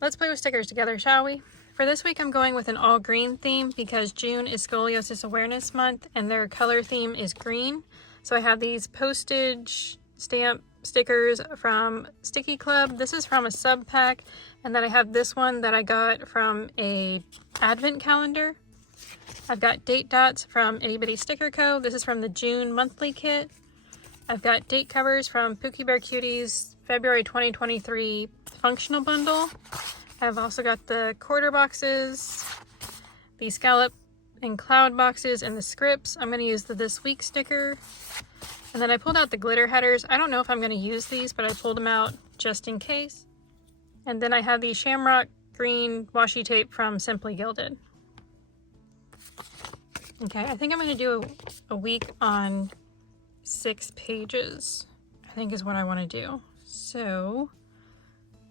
Let's play with stickers together, shall we? For this week, I'm going with an all green theme because June is Scoliosis Awareness Month and their color theme is green. So I have these postage stamp stickers from Sticky Club. This is from a sub pack, and then I have this one that I got from a advent calendar. I've got date dots from Itty Bitty Sticker Co. This is from the June monthly kit. I've got date covers from Pookie Bear Cuties February 2023 functional bundle. I've also got the quarter boxes, the scallop and cloud boxes, and the scripts. I'm going to use the This Week sticker. And then I pulled out the glitter headers. I don't know if I'm going to use these, but I pulled them out just in case. And then I have the Shamrock Green washi tape from Simply Gilded. Okay, I think I'm going to do a week on 6 pages, I think is what I want to do. So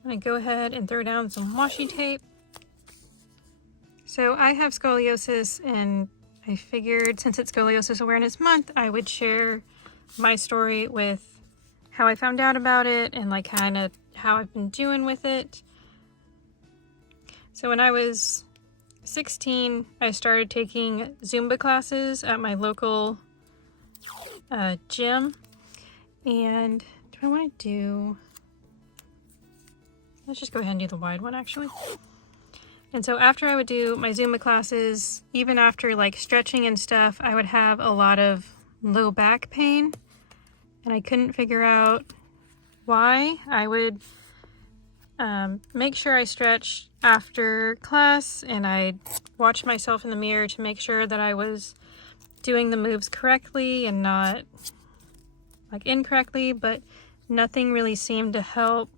I'm going to go ahead and throw down some washi tape. So I have scoliosis, and I figured since it's Scoliosis Awareness Month, I would share my story with how I found out about it and like kind of how I've been doing with it. So when I was 16, I started taking Zumba classes at my local gym. And do I want to do, let's just go ahead and do the wide one actually. And so after I would do my Zumba classes, even after like stretching and stuff, I would have a lot of low back pain, and I couldn't figure out why. I would make sure I stretched after class, and I'd watch myself in the mirror to make sure that I was doing the moves correctly and not like incorrectly, but nothing really seemed to help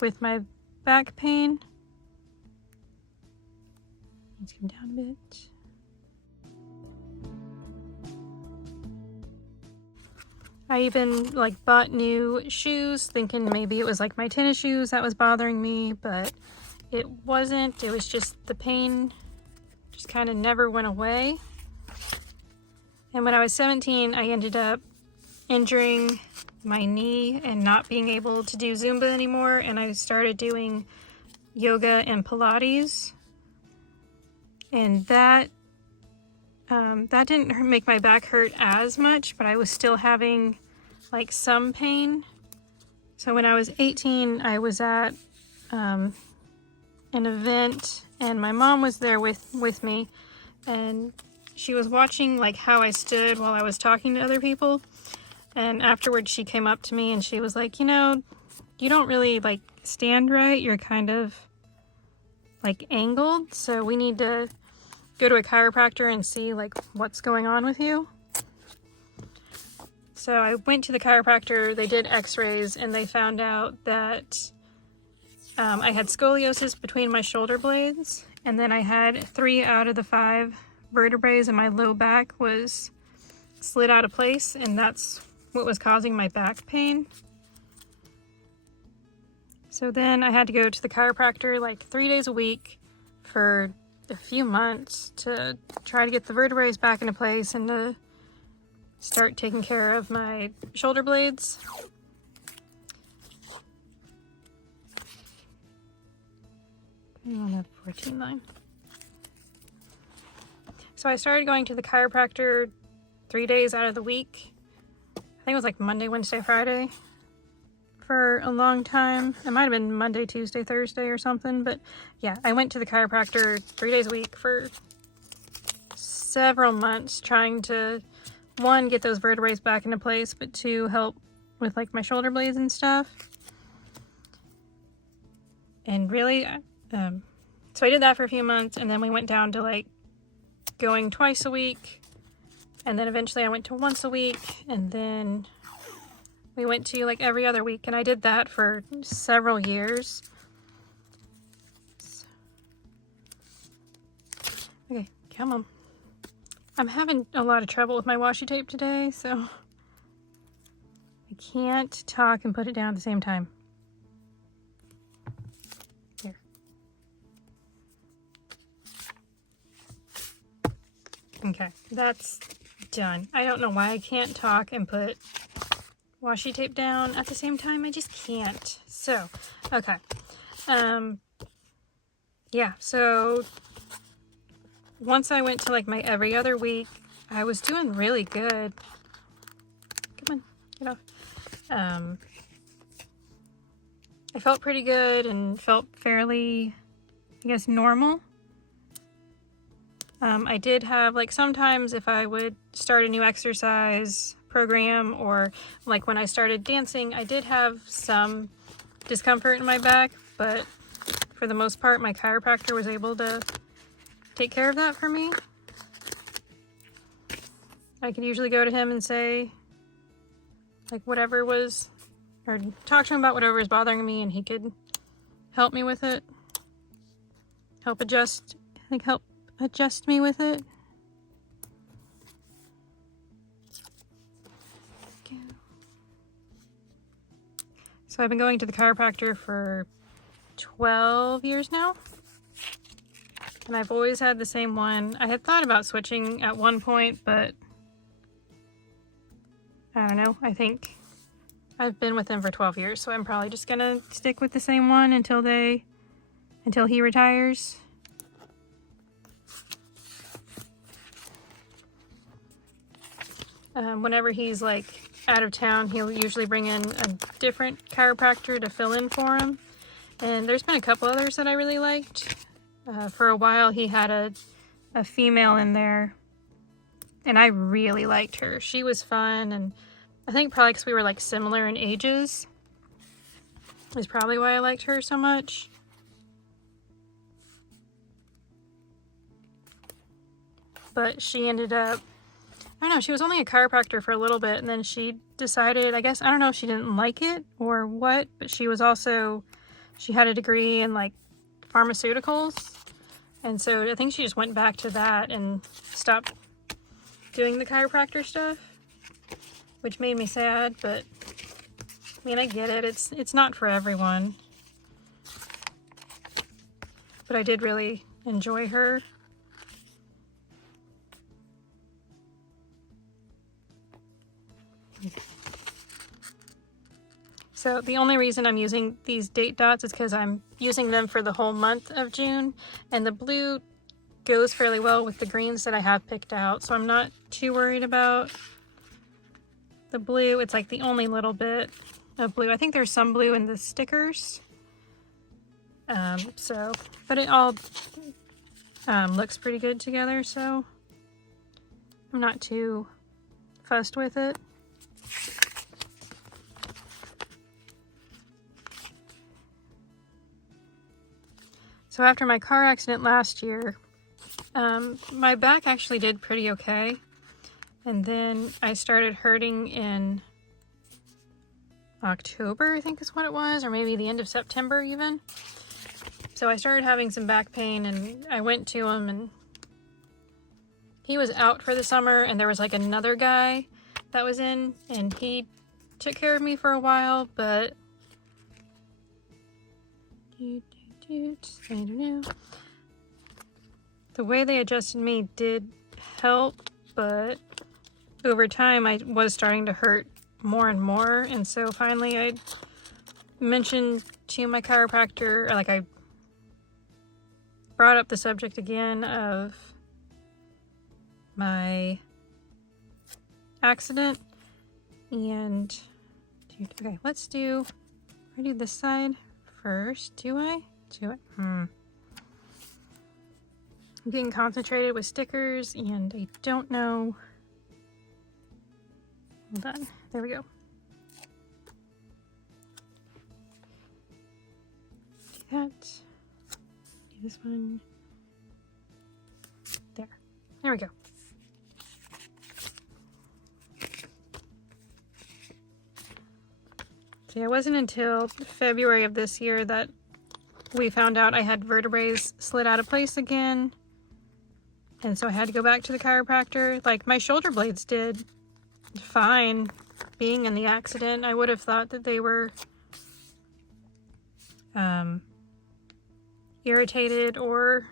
with my back pain. Let's come down a bit. I even like bought new shoes thinking maybe it was like my tennis shoes that was bothering me, but it wasn't. It was just the pain just kind of never went away. And when I was 17, I ended up injuring my knee and not being able to do Zumba anymore, and I started doing yoga and Pilates. And that didn't make my back hurt as much, but I was still having like some pain. So when I was 18, I was at an event, and my mom was there with me, and she was watching like how I stood while I was talking to other people. And afterwards she came up to me and she was like, you know, you don't really like stand right. You're kind of like angled. So we need to go to a chiropractor and see like what's going on with you. So I went to the chiropractor, they did x-rays, and they found out that I had scoliosis between my shoulder blades, and then I had 3 out of the 5 vertebrae in my low back was slid out of place, and that's what was causing my back pain. So then I had to go to the chiropractor like 3 days a week for a few months to try to get the vertebrae back into place and to start taking care of my shoulder blades. I'm on a 14 line. So I started going to the chiropractor 3 days out of the week. I think it was like Monday, Wednesday, Friday for a long time. It might have been Monday, Tuesday, Thursday or something, but yeah, I went to the chiropractor 3 days a week for several months trying to, 1, get those vertebrae back into place, but 2, help with like my shoulder blades and stuff. And really, so I did that for a few months, and then we went down to like going twice a week, and then eventually I went to once a week, and then we went to like every other week, and I did that for several years. Okay, come on. I'm having a lot of trouble with my washi tape today, so I can't talk and put it down at the same time. Here. Okay, that's done. I don't know why I can't talk and put washi tape down at the same time. I just can't. So, okay. yeah, so once I went to like my every other week, I was doing really good. Come on, get off. I felt pretty good and felt fairly, I guess, normal. I did have, like, sometimes if I would start a new exercise program, or like when I started dancing, I did have some discomfort in my back, but for the most part, my chiropractor was able to take care of that for me. I could usually go to him and say, like, whatever was, or talk to him about whatever was bothering me, and he could help me with it. Help adjust me with it. So I've been going to the chiropractor for 12 years now. And I've always had the same one. I had thought about switching at one point, but I don't know. I think I've been with them for 12 years, so I'm probably just gonna stick with the same one until he retires. Whenever he's like out of town, he'll usually bring in a different chiropractor to fill in for him. And there's been a couple others that I really liked. For a while, he had a female in there, and I really liked her. She was fun, and I think probably because we were like similar in ages is probably why I liked her so much. But she ended up, I don't know, she was only a chiropractor for a little bit, and then she decided, I guess, I don't know if she didn't like it or what, but she had a degree in like pharmaceuticals, and so I think she just went back to that and stopped doing the chiropractor stuff, which made me sad. But I mean, I get it, it's not for everyone, but I did really enjoy her. So the only reason I'm using these date dots is because I'm using them for the whole month of June, and the blue goes fairly well with the greens that I have picked out, so I'm not too worried about the blue. It's like the only little bit of blue. I think there's some blue in the stickers. But it all looks pretty good together, so I'm not too fussed with it. So after my car accident last year, my back actually did pretty okay. And then I started hurting in October, I think is what it was, or maybe the end of September even. So I started having some back pain, and I went to him, and he was out for the summer, and there was like another guy that was in, and he took care of me for a while, but I don't know. The way they adjusted me did help, but over time I was starting to hurt more and more, and so finally I mentioned to my chiropractor, or like I brought up the subject again of my accident, and okay, let's do this side first. Do I? I'm getting concentrated with stickers, and I don't know. Hold on. There we go. Do that. Do this one. There we go. See, it wasn't until February of this year that we found out I had vertebrae slid out of place again, and so I had to go back to the chiropractor. Like, my shoulder blades did fine being in the accident. I would have thought that they were irritated or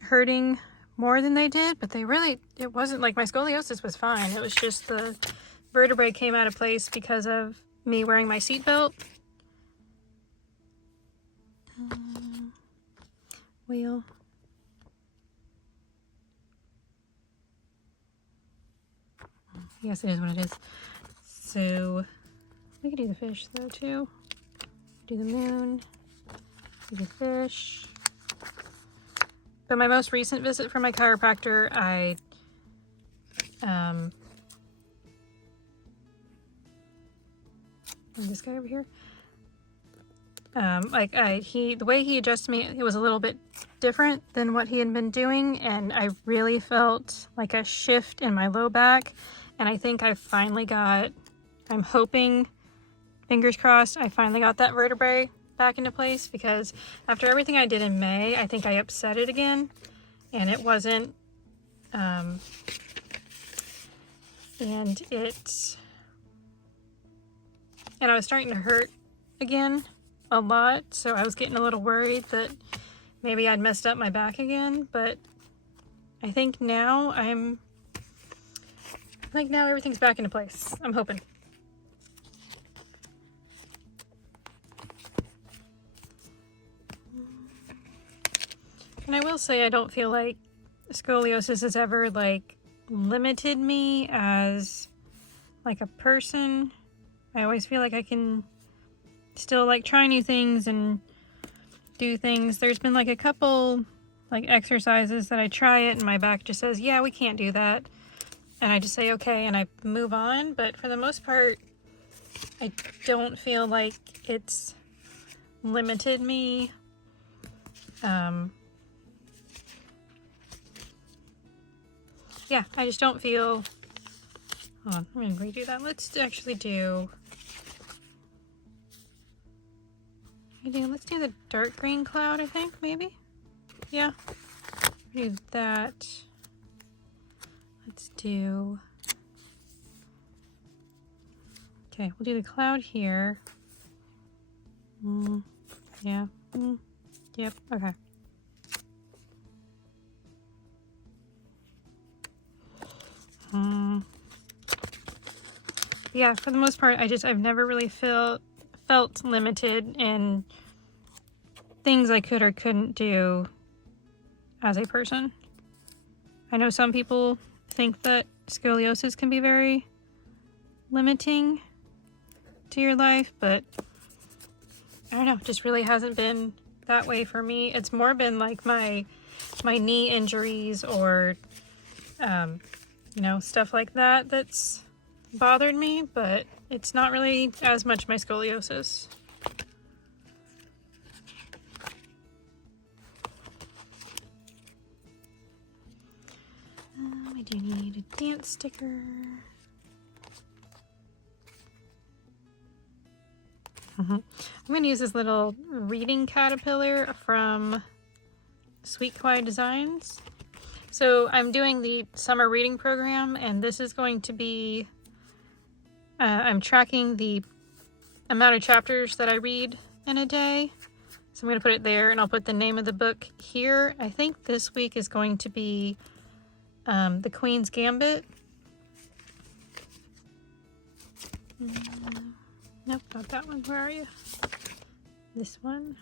hurting more than they did, but it wasn't like my scoliosis was fine. It was just the vertebrae came out of place because of me wearing my seatbelt. whale. Yes, it is what it is. So we could do the fish though too. Do the moon, do the fish. But my most recent visit from my chiropractor, this guy over here, the way he adjusted me, it was a little bit different than what he had been doing, and I really felt like a shift in my low back, and I think I finally got, I'm hoping, fingers crossed, I finally got that vertebrae back into place, because after everything I did in May, I think I upset it again, and it wasn't, and I was starting to hurt again a lot, so I was getting a little worried that maybe I'd messed up my back again, but I think now now everything's back into place. I'm hoping. And I will say I don't feel like scoliosis has ever like limited me as like a person. I always feel like I can still like try new things and do things. There's been like a couple like exercises that I try it and my back just says, yeah, we can't do that. And I just say, okay, and I move on. But for the most part, I don't feel like it's limited me. Yeah, I just don't feel, hold on, I'm gonna redo that. Let's actually let's do the dark green cloud, I think, maybe? Yeah, do that. Let's do, okay, we'll do the cloud here. Yeah, yep, okay. Yeah, for the most part, I've never really felt limited in things I could or couldn't do as a person. I know some people think that scoliosis can be very limiting to your life, but I don't know, it just really hasn't been that way for me. It's more been like my knee injuries or you know, stuff like that that's bothered me, but it's not really as much my scoliosis. We do need a dance sticker. I'm going to use this little reading caterpillar from Sweet Kawaii Designs. So I'm doing the summer reading program, and this is going to be, I'm tracking the amount of chapters that I read in a day. So I'm going to put it there, and I'll put the name of the book here. I think this week is going to be The Queen's Gambit. Nope, not that one. Where are you? This one.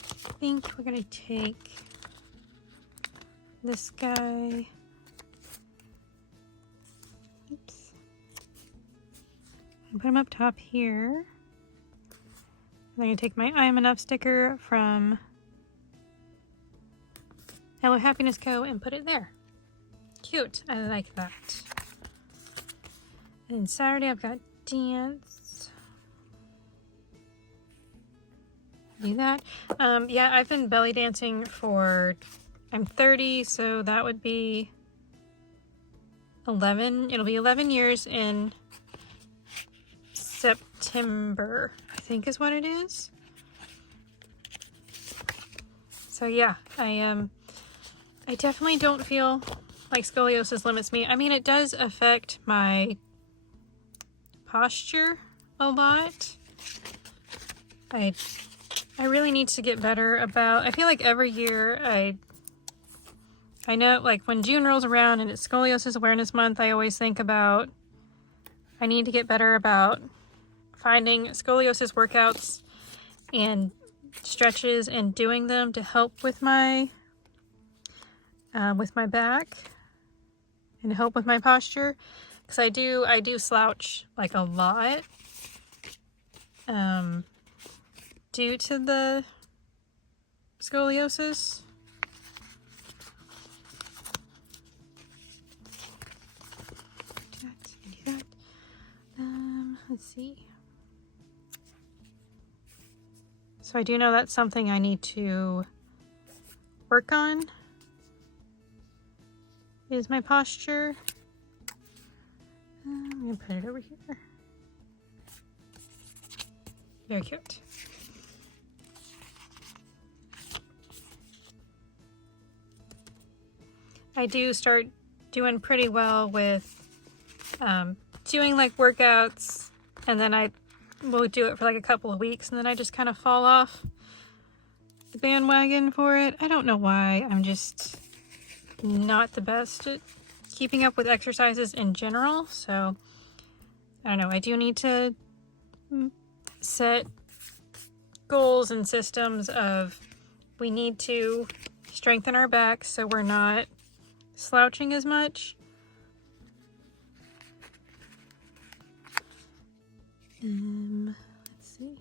I think we're going to take this guy. Oops. Put him up top here. I'm going to take my I Am Enough sticker from Hello Happiness Co. and put it there. Cute. I like that. And Saturday I've got dance. Do that. Yeah, I've been belly dancing for, I'm 30, so that would be 11. It'll be 11 years in September, I think is what it is. So yeah, I definitely don't feel like scoliosis limits me. I mean, it does affect my posture a lot. I really need to get better about, I feel like every year I know, like when June rolls around and it's Scoliosis Awareness Month, I always think about, I need to get better about finding scoliosis workouts and stretches and doing them to help with my back and help with my posture, because I do slouch like a lot due to the scoliosis. Let's see. So I do know that's something I need to work on, is my posture. I'm gonna put it over here. Very cute. I do start doing pretty well with doing like workouts, and then I will do it for like a couple of weeks, and then I just kind of fall off the bandwagon for it. I don't know why. I'm just not the best at keeping up with exercises in general, so I don't know. I do need to set goals and systems of, we need to strengthen our back so we're not slouching as much. Let's see.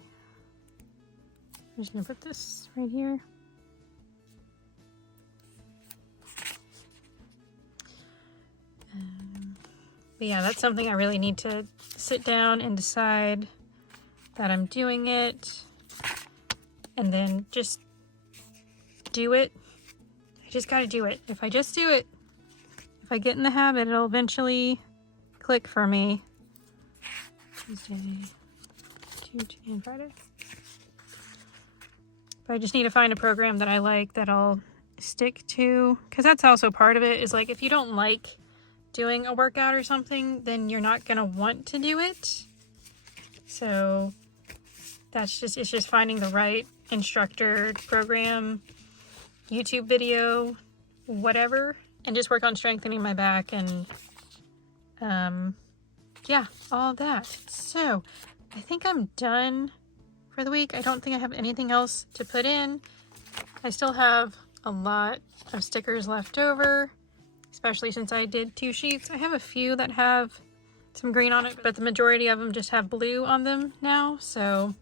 I'm just gonna put this right here. But yeah, that's something I really need to sit down and decide that I'm doing it, and then just do it. I just gotta do it. If I just do it, if I get in the habit, it'll eventually click for me. Tuesday, and Friday. But I just need to find a program that I like, that I'll stick to, because that's also part of it, is like, if you don't like doing a workout or something, then you're not gonna want to do it. So it's just finding the right instructor, program, YouTube video, whatever, and just work on strengthening my back and yeah, all of that. So I think I'm done for the week. I don't think I have anything else to put in. I still have a lot of stickers left over, especially since I did 2 sheets. I have a few that have some green on it, but the majority of them just have blue on them now. So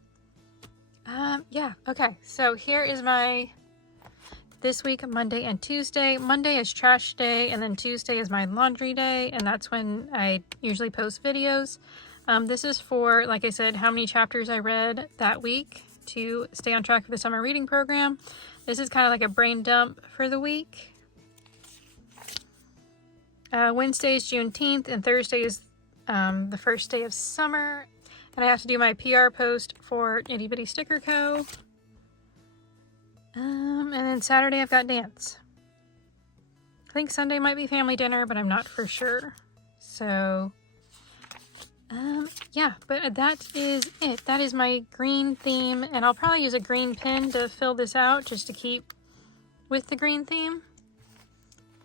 yeah, okay. So here is my this week, Monday and Tuesday. Monday is trash day, and then Tuesday is my laundry day, and that's when I usually post videos. This is for, like I said, how many chapters I read that week to stay on track for the summer reading program. This is kind of like a brain dump for the week. Wednesday is Juneteenth, and Thursday is the first day of summer. And I have to do my PR post for Itty Bitty Sticker Co. And then Saturday I've got dance. I think Sunday might be family dinner, but I'm not for sure. So, yeah, but that is it. That is my green theme, and I'll probably use a green pen to fill this out just to keep with the green theme.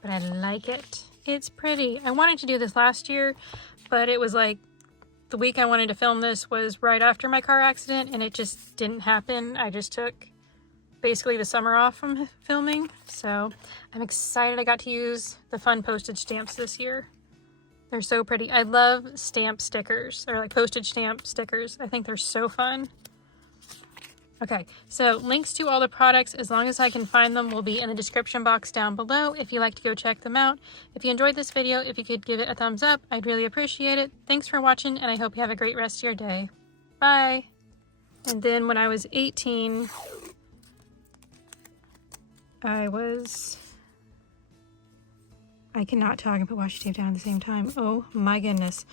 But I like it. It's pretty. I wanted to do this last year, but it was like the week I wanted to film this was right after my car accident, and it just didn't happen. I just took basically the summer off from filming, so I'm excited I got to use the fun postage stamps this year. They're so pretty. I love stamp stickers, or like postage stamp stickers. I think they're so fun. Okay, so links to all the products, as long as I can find them, will be in the description box down below if you'd like to go check them out. If you enjoyed this video, if you could give it a thumbs up, I'd really appreciate it. Thanks for watching, and I hope you have a great rest of your day. Bye! And then when I was 18, I cannot talk and put washi tape down at the same time. Oh my goodness.